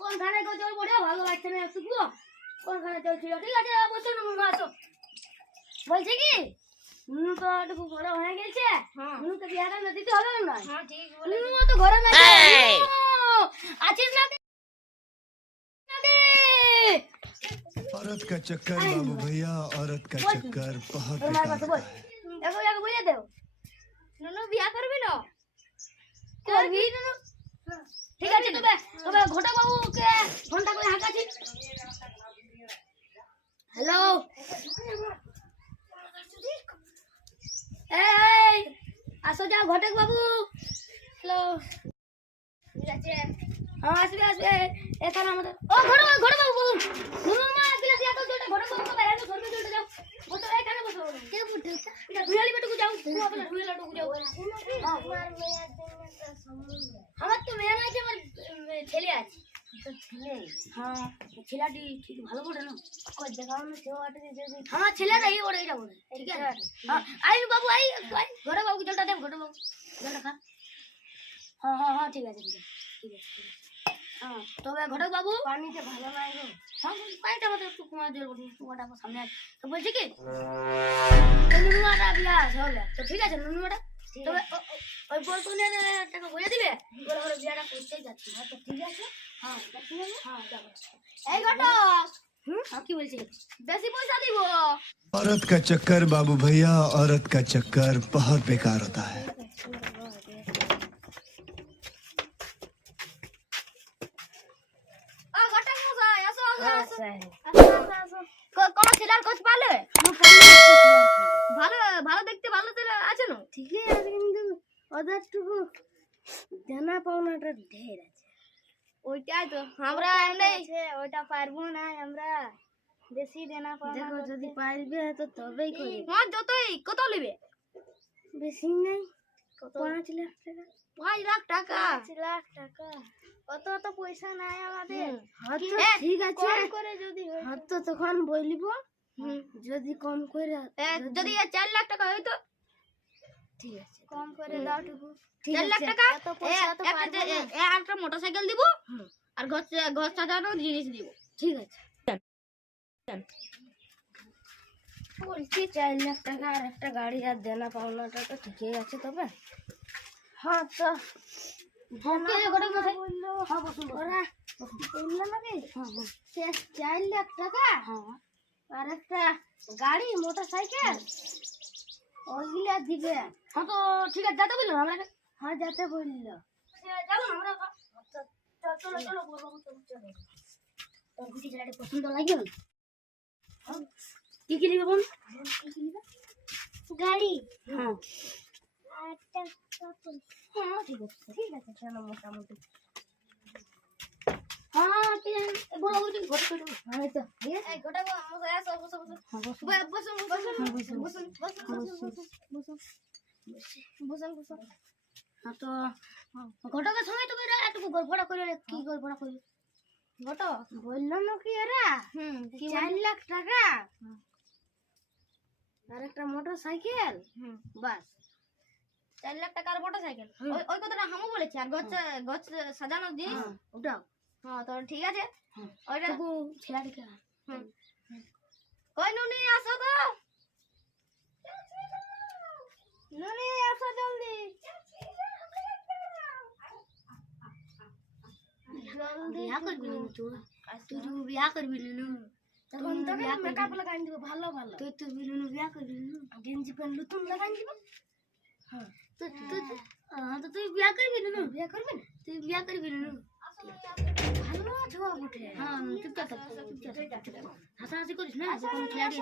কোনখানে চল পড়ে ভালো লাগছে না একটু কোনখানে চলছিল ঠিক আছে বসে নুনু আসো বলছি কি নুনু তো একটু বড় হয়ে গেছে নুনু তো বিয়ে করে দিতে হবে না নুনু তো ঘরে নাই আছিস না औरत का चक्कर बाबू भैया औरत का चक्कर बहुत बेकार है। এগো বলে দেও নুনু বিয়ে করবি না করবি নুনু ঠিক আছে তবে ঘটা বাবুকে ফোনটা করে হাঁকাছি হ্যালো এই আসো যাও ঘটক বাবু হ্যালো ঠিক আছে হ্যাঁ আসবে এখানে আমাদের ও ঘটক বাবু বলুন নুনু মা গিলাস এত জোরে ঘটক বাবু কে বাইরে ধরবে জোরে যাও বসো এখানে বসো কে বুঝছো এটা দুয়ালি বেটুকু যাও তুমি আপনার দুয়ালি বেটুকু যাও আমার মেয়ের জন্য আমার তো মেয়ে নাই আমার ছেলে আছে তো ছেলে হ্যাঁ ছেলেটি ঠিক ভালো পড়ে না কই দেখাও না ছেলেটি যদি আমার ছেলেটা এই ওরে যাবো ঠিক আছে হ্যাঁ আই বাবু আই ঘরে বাবু জলটা দেব ঘরে বাবু জলটা খা হ্যাঁ ঠিক আছে হ্যাঁ তবে ঘটক বাবু পানিতে ভালো লাগবে হ্যাঁ পানিটা আমাদের একটু কুয়া জল কুয়াটা সামনে আছে তো বলছি কি নুনুয়াটা বিয়া হলে তো ঠিক আছে নুনুয়াটা তবে ওই বলকুনের টাকা বলে দিবে বলে ওর বিয়াটা করতেই যাচ্ছি তো ঠিক আছে হ্যাঁ যাবো এই ঘটক কি বলছি বেশি পয়সা দিব औरत का चक्कर बाबू भैया औरत का चक्कर बहुत बेकार होता है। কোন ছেলের কোচ পালে ভালো ভালো দেখতে ভালো ছেলে আছে না ঠিকই আছে কিন্তু ওদেরটুকু দেনা পাওনাটা ঢের আছে ওইটাই তো আমরা ওইটা পারবো না আমরা বেশি দেনা পাওনা দেখো যদি পারবে তো তবেই করি হ্যাঁ যতই কত নেবে বেশি নেই 5 লাখ টাকা 5 লাখ টাকা 5 লাখ টাকা অত তো পয়সা নাই আমাদের ঠিক আছে কম করে যদি হয় তো তখন বলিব যদি কম করে যদি 4 লাখ টাকা হয় তো ঠিক আছে কম করে দাও টুকু 4 লাখ টাকা এত পয়সা তো পারবো না একটা মোটরসাইকেল দিব আর ঘর সাজানোর জিনিস দিব ঠিক আছে বলছি 4 লাখ টাকা আর একটা গাড়ি আর দেনা পাওনাটা তো ঠিকই আছে তবে হ্যাঁ তো চার লাখ টাকা আর একটা গাড়ি মোটরসাইকেল ওইগুলা দিবে হ্যাঁ তো ঠিক আছে যাতে বললো আমরা হ্যাঁ যাতে বললো চলো চলো তোর গুটি ছেলেটা পছন্দ লাগবে কি কি নিবে বোন গাড়ি হ্যাঁ হ্যাঁ ঠিক আছে চলো মোটামুটি হ্যাঁ ঠিক আছে বলো বুঝি ঘটে হ্যাঁ তো এই ঘটে আমাকে আসো বসো বসো হ্যাঁ তো ঘটকের সঙ্গে তুমি একটু গল্পটা করে কি গল্পটা করবে ঘটক বললো না কি এরা 4 লাখ টাকা আর একটা মোটরসাইকেল বাস 4 লাখ টাকার মোটরসাইকেল ওই কথাটা হামু বলেছি আর গছ সাজানো জিনিস ওটাও হ্যাঁ তো ঠিক আছে ওইটা ছেলেটিকে কই নুনি আসো তো নুনি আসো জলদি বিয়া করবি না তুই বিয়া করবি না তখন তো মেকআপ লাগাই দিব ভালো তুই বিলুনু বিয়া করবি না গেঞ্জি প্যান্ট নতুন লাগাই দিব হ্যাঁ তো তুই বিয়া করবি না তুই বিয়া করবি না ভালো ছোয়া উঠে হ্যাঁ চুপচাপ হাসাহাসি করিস না যখন খেলাড়ি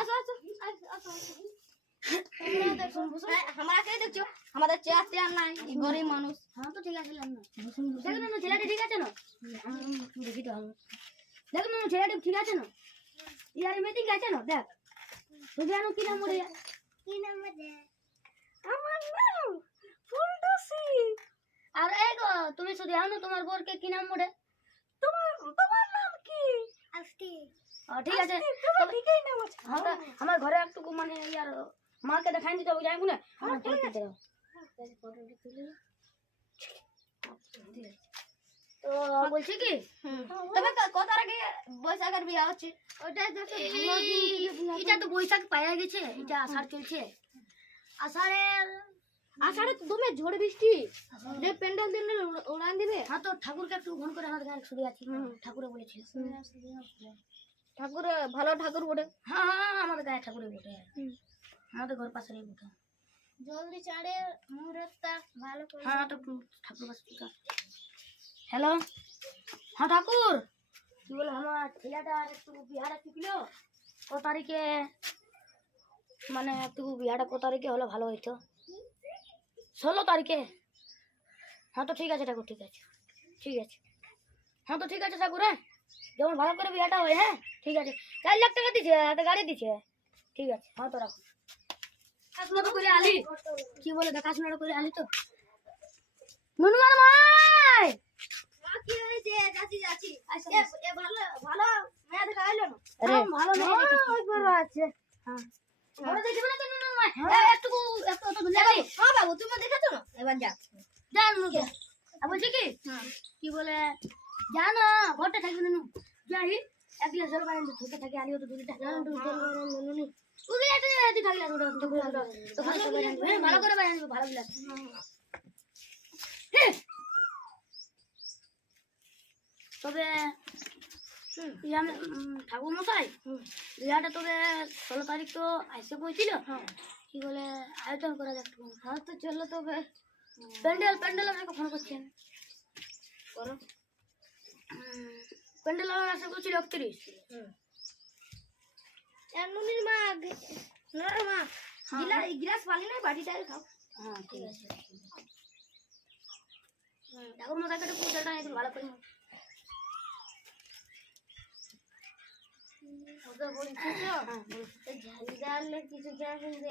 আসো আমরা কে দেখছো আমাদের চেয়ার টেয়ার নাই গরিব মানুষ হ্যাঁ তো ঠিক আছে দেখো না ছেলেটি ঠিক আছে না দেখি তো দেখো না ছেলেটি ঠিক আছে না ইয়ার মিটিং আছে না দেখ তুই জানো কি নাম ওরে আমার নাম ফুলটুসি আর এই গো তুমি শুধু জানো তোমার বোরকে কি নাম ওরে তোমার নাম কি আস্তি ঠিক আছে ঠিকই নাম আছে আমার ঘরে একটু মানে ইয়ার মাকে দেখাই দিতে হবে যাই না আমার ঘরে দিতে দাও তো বলছি কি তবে কত আগে বৈশাখের বিয়া হচ্ছে ওটা এটা তো বৈশাখ পাইয়া গেছে, এটা আষাঢ় চলছে। আষাঢ়ে তো দমে ঝড় বৃষ্টি যে প্যান্ডেল দিন উড়ান দিবে। হ্যাঁ, তো ঠাকুরকে একটু ফোন করে আমার গায়ে ছুড়ে আছি, ঠাকুরে বলেছিল। ঠাকুর ভালো ঠাকুর বটে। হ্যাঁ হ্যাঁ, আমাদের গায়ে ঠাকুরে বটে, আমাদের ঘর পাশে বটে। জলদি চাড়ে মুহূর্তটা ভালো করে। হ্যাঁ, তো ঠাকুর পাশে। হ্যালো, হ্যাঁ ঠাকুর, কি বলে আমার ছেলেটা একটু বিহারে ছিল, ক তারিখে, মানে একটু বিহারটা ক তারিখে হলে ভালো হইতো? 16 তারিখে। হ্যাঁ তো ঠিক আছে ঠাকুর, ঠিক আছে ঠিক আছে। হ্যাঁ তো ঠিক আছে ঠাকুর, হ্যাঁ যেমন ভালো করে বিয়েটা হয়। হ্যাঁ ঠিক আছে, 4 লাখ টাকা দিছে, হাতে গাড়ি দিছে। ঠিক আছে, হ্যাঁ তো রাখো। দেখাশোনা তো করে আলি, কি বলে দেখাশোনাটা করে আলি তো। নুনুমার মাই কি হয়েছে? যাচ্ছি যাচ্ছি। এ ভালো ভালো মেয়ে দেখা আইলো না। ভালো ওই বড় আছে। হ্যাঁ ভালো দেখবে না তো নুনুমার মাই, একটু একটু তো ধুলে হ্যাঁ বাবু তুমি দেখেছো না? এবার যা জান মুখে। আর বলছি কি বলে জানো ঘরটা থাকবে নুনু, যাই এক গ্লাস জল বানিয়ে ধুতে থাকে, আলিও তো দুটো টাকা নুনু ওকে এত এত থাকলে তো ভালো করে বানিয়ে দেবো, ভালো গ্লাস। তবে ঠাকুর মশাই বিয়াটা তবে 16 তারিখ তো আসে পৌঁছিল, কি বলে আয়োজন করা যাক একটু। হ্যাঁ তো চলো তবে প্যান্ডেল আমাকে ফোন করছেন, করো। প্যান্ডেল আমার আশা করছিল 31। নুনির মা নুনার মা গিলাস পালি নাই বাটিটাই খাও। হ্যাঁ ঠিক আছে। ঠাকুর মশাইকে একটু পূজাটা একটু ভালো করে ওকে বলছি তো ঝালিদার কিছু জানেন যে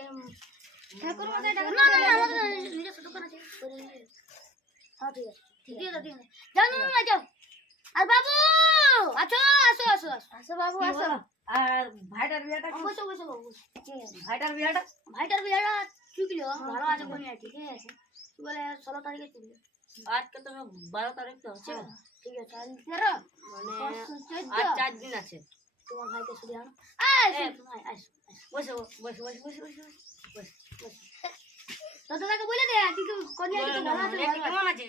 ঠাকুর মশাই টাকা না না না, আমাদের নিজস্ব দোকান আছে। হ্যাঁ ঠিক আছে ঠিক আছে ঠিক আছে, যাও না যাও। আর বাবু আছো, আসো আসো আসো আসো বাবু আসো। আর ভাইটার বিয়াটা বসো বসো বাবু। ভাইটার বিয়াটা ভাইটার বিয়েটা চুকলো, ভালো আছে কোনিয়া, ঠিক আছে। কি বলে 16 তারিখে চুকলো। আজকে তো 12 তারিখ তো হচ্ছে, ঠিক আছে, আর মানে আর 4 দিন আছে। তোমার ভাইকে শুধু আনো। আসো বসে বসে বসে বসে বসে বসে তো দাদাকে বলে দে, কি কোনিয়া ভালো আছে, ভালো আছে। কেমন আছে?